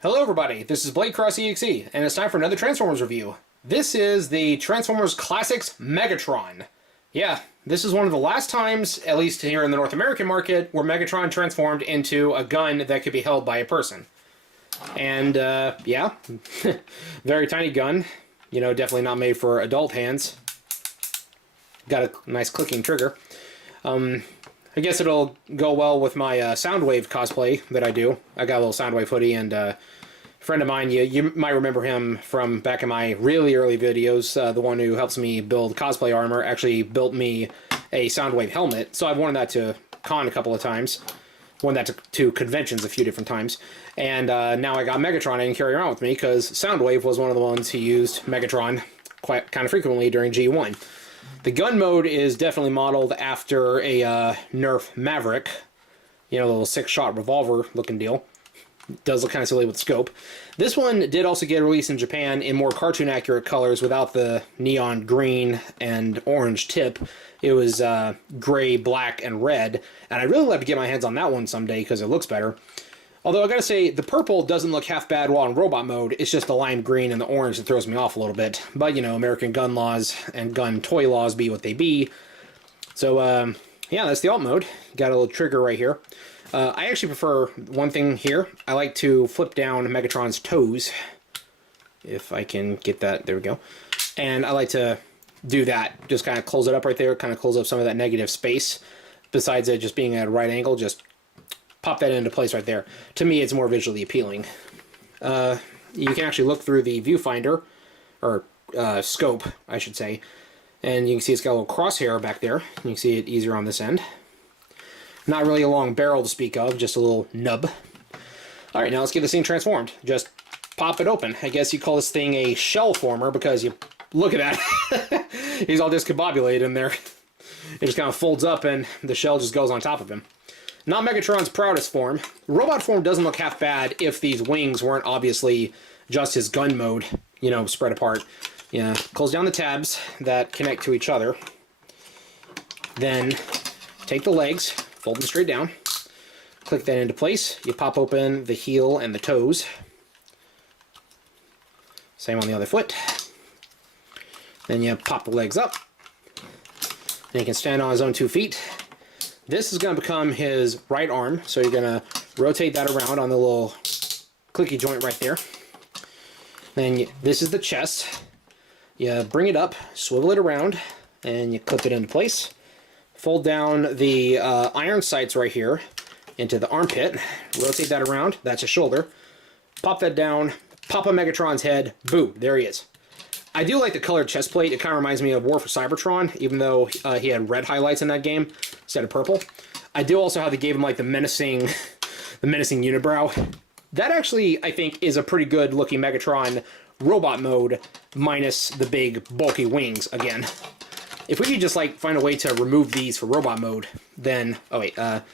Hello everybody, this is Blade Cross EXE, and it's time for another Transformers review. This is the Transformers Classics Megatron. Yeah, this is one of the last times, at least here in the North American market, where Megatron transformed into a gun that could be held by a person. And, yeah, very tiny gun. You know, definitely not made for adult hands. Got a nice clicking trigger. I guess it'll go well with my Soundwave cosplay that I do. I got a little Soundwave hoodie, and a friend of mine, you might remember him from back in my really early videos, the one who helps me build cosplay armor, actually built me a Soundwave helmet, so I've worn that to con a couple of times. Worn that to conventions a few different times. And now I got Megatron I can carry around with me, because Soundwave was one of the ones who used Megatron kind of frequently during G1. The gun mode is definitely modeled after a Nerf Maverick. You know, the little 6-shot revolver looking deal. It does look kind of silly with the scope. This one did also get released in Japan in more cartoon-accurate colors without the neon green and orange tip. It was gray, black, and red. And I'd really like to get my hands on that one someday because it looks better. Although I gotta say, the purple doesn't look half bad while in robot mode. It's just the lime green and the orange that throws me off a little bit. But, you know, American gun laws and gun toy laws be what they be. So, yeah, that's the alt mode. Got a little trigger right here. I actually prefer one thing here. I like to flip down Megatron's toes. If I can get that. There we go. And I like to do that. Just kind of close it up right there. Kind of close up some of that negative space. Besides it just being at a right angle, just pop that into place right there. To me, it's more visually appealing. You can actually look through the viewfinder, or scope, I should say, and you can see it's got a little crosshair back there. You can see it easier on this end. Not really a long barrel to speak of, just a little nub. Alright, now let's get this thing transformed. Just pop it open. I guess you call this thing a shell former, because you look at that. He's all discombobulated in there. It just kind of folds up and the shell just goes on top of him. Not Megatron's proudest form. Robot form doesn't look half bad if these wings weren't obviously just his gun mode, you know, spread apart. Yeah, close down the tabs that connect to each other. Then take the legs, fold them straight down, click that into place. You pop open the heel and the toes. Same on the other foot. Then you pop the legs up. And he can stand on his own 2 feet. This is going to become his right arm, so you're going to rotate that around on the little clicky joint right there. Then this is the chest. You bring it up, swivel it around, and you clip it into place. Fold down the iron sights right here into the armpit. Rotate that around. That's a shoulder. Pop that down. Pop a Megatron's head. Boom. There he is. I do like the colored chest plate. It kind of reminds me of War for Cybertron, even though he had red highlights in that game instead of purple. I do also how they gave him like the menacing unibrow. That actually, I think, is a pretty good looking Megatron robot mode, minus the big bulky wings again. If we could just like find a way to remove these for robot mode, then oh wait, that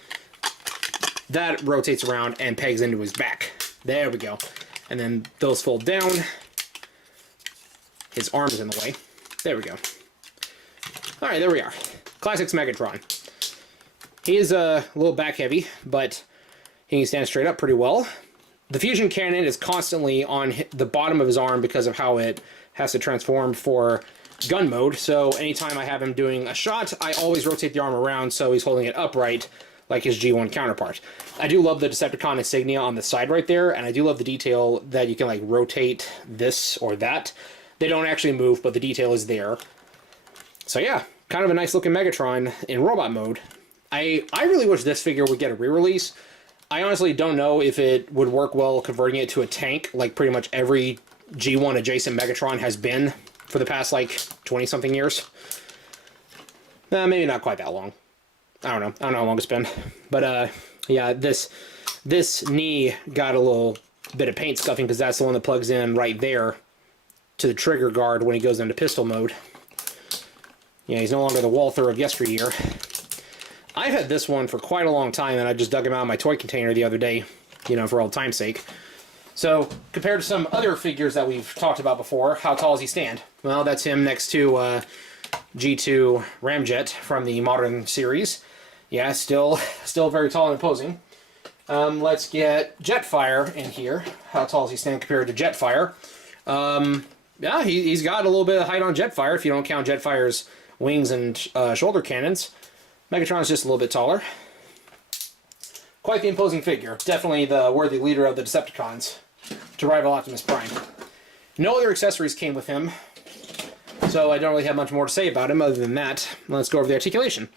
rotates around and pegs into his back. There we go. And then those fold down. His arm is in the way. There we go. Alright, there we are. Classics Megatron. He is a little back heavy, but he can stand straight up pretty well. The fusion cannon is constantly on the bottom of his arm because of how it has to transform for gun mode. So anytime I have him doing a shot, I always rotate the arm around so he's holding it upright like his G1 counterpart. I do love the Decepticon insignia on the side right there, and I do love the detail that you can like rotate this or that. They don't actually move, but the detail is there. So yeah, kind of a nice looking Megatron in robot mode. I really wish this figure would get a re-release. I honestly don't know if it would work well converting it to a tank, like pretty much every G1 adjacent Megatron has been for the past like 20-something years. Maybe not quite that long. I don't know how long it's been. But yeah, this knee got a little bit of paint scuffing because that's the one that plugs in right there to the trigger guard when he goes into pistol mode. Yeah, he's no longer the Walther of yesteryear. I've had this one for quite a long time, and I just dug him out of my toy container the other day, you know, for old time's sake. So, compared to some other figures that we've talked about before, how tall does he stand? Well, that's him next to G2 Ramjet from the modern series. Yeah, still very tall and imposing. Let's get Jetfire in here. How tall does he stand compared to Jetfire? Yeah, he's got a little bit of height on Jetfire, if you don't count Jetfire's wings and shoulder cannons. Megatron's just a little bit taller. Quite the imposing figure. Definitely the worthy leader of the Decepticons to rival Optimus Prime. No other accessories came with him, so I don't really have much more to say about him other than that. Let's go over the articulation.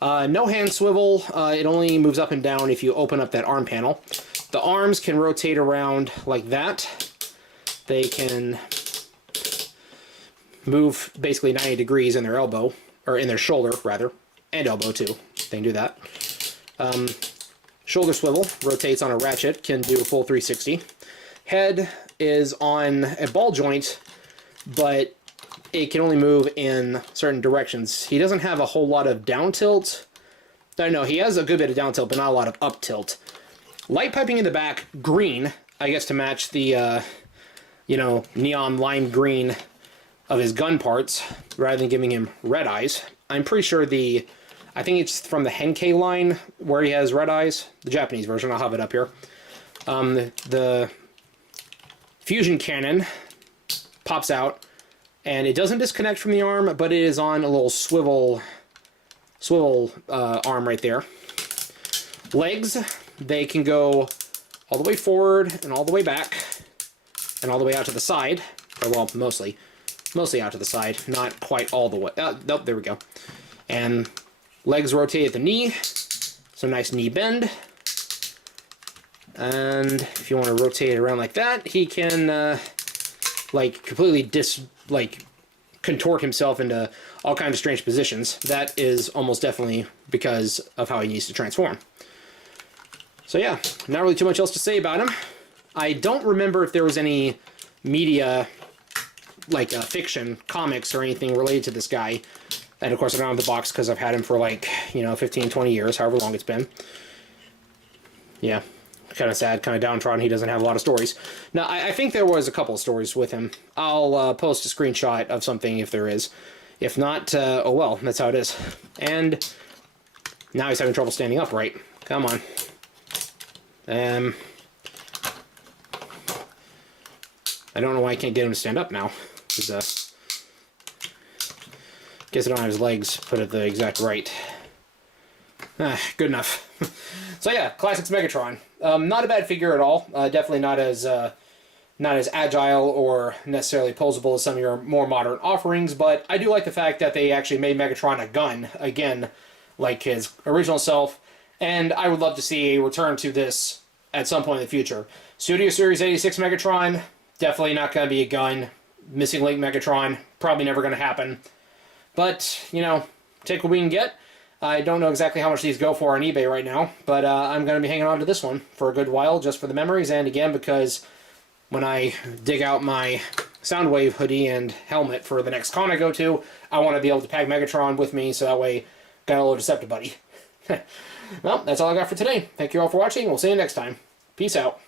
No hand swivel. It only moves up and down if you open up that arm panel. The arms can rotate around like that. They can move basically 90 degrees in their elbow, or in their shoulder, rather, and elbow too. They can do that. Shoulder swivel rotates on a ratchet, can do a full 360. Head is on a ball joint, but it can only move in certain directions. He doesn't have a whole lot of down tilt. No, he has a good bit of down tilt, but not a lot of up tilt. Light piping in the back, green, I guess to match the, neon lime green of his gun parts, rather than giving him red eyes. I'm pretty sure I think it's from the Henkei line where he has red eyes. The Japanese version, I'll have it up here. The fusion cannon pops out, and it doesn't disconnect from the arm, but it is on a little swivel arm right there. Legs, they can go all the way forward and all the way back and all the way out to the side. Or, well, mostly out to the side, not quite all the way. Nope, there we go. And legs rotate at the knee, so nice knee bend. And if you want to rotate it around like that, he can completely contort himself into all kinds of strange positions. That is almost definitely because of how he needs to transform. So yeah, not really too much else to say about him. I don't remember if there was any media, fiction, comics, or anything related to this guy. And of course I don't have the box because I've had him for 15, 20 years, however long it's been. Yeah. Kind of sad, kind of downtrodden. He doesn't have a lot of stories. Now, I think there was a couple of stories with him. I'll post a screenshot of something if there is. If not, oh well, that's how it is. And now he's having trouble standing upright. Come on. I don't know why I can't get him to stand up now. Guess I don't have his legs put at the exact right. Good enough. So yeah, Classics Megatron. Not a bad figure at all. Definitely not as agile or necessarily posable as some of your more modern offerings, but I do like the fact that they actually made Megatron a gun, again, like his original self, and I would love to see a return to this at some point in the future. Studio Series 86 Megatron, definitely not going to be a gun. Missing Link Megatron, probably never going to happen. But, take what we can get. I don't know exactly how much these go for on eBay right now, but I'm going to be hanging on to this one for a good while, just for the memories, and again, because when I dig out my Soundwave hoodie and helmet for the next con I go to, I want to be able to pack Megatron with me, so that way, got a little Decepticon buddy. Well, that's all I got for today. Thank you all for watching. We'll see you next time. Peace out.